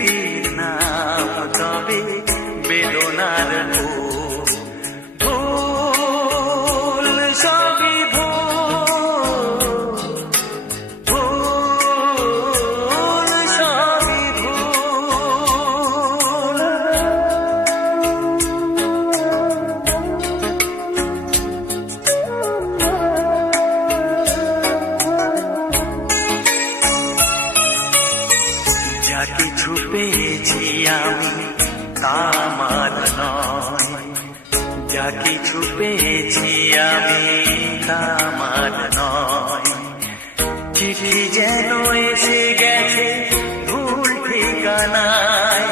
স্মৃতির নাম তবে বেদনার ভুল সবই ভুল সবই ভুল। যা কিছু পেয়েছি আমি তা আমার নয়, যা কিছু পেয়েছি আমি তা আমার নয়। চিঠি যেন এসে গেছে ভুল ঠিকানায়,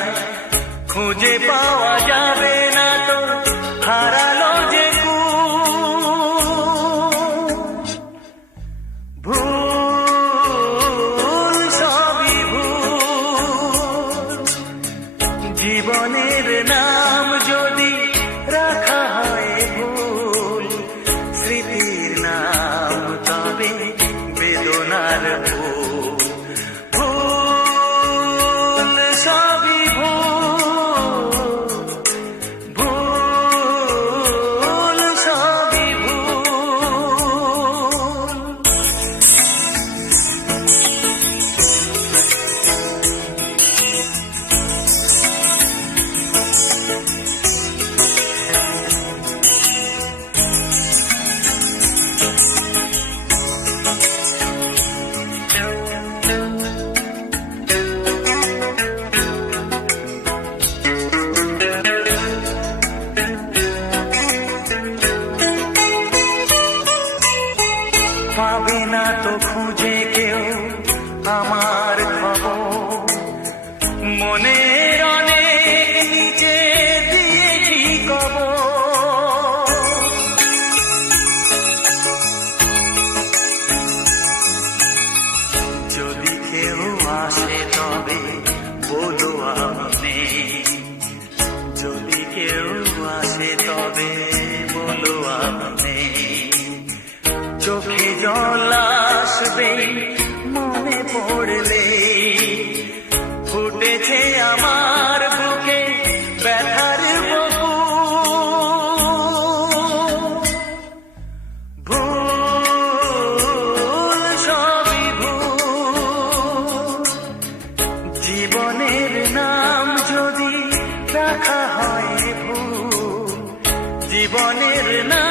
খুঁজে পাওয়া যাবে না তো হারালো যে ভুল সবই ভুল। জীবনের নাম যদি রাখা হয় ভুল, স্মৃতির নাম তবে বেদনার ভুল। ভুল সবই ভুল, ভুল সবই ভুল। পাবে না তো খুঁজে কেউ আমার খবর, মনের অনেক নিচে দিয়েছি কবর। যদি কেউ আসে তবে বলো আমি নেই, যদি কেউ আসে তবে বলো আমি নেই। চোখে জল আসবে মনে পড়লে, ফুটেছে আমার বুকে ব্যথার ভুল সবই ভুল। জীবনের নাম যদি রাখা হয় ভুল, জীবনের নাম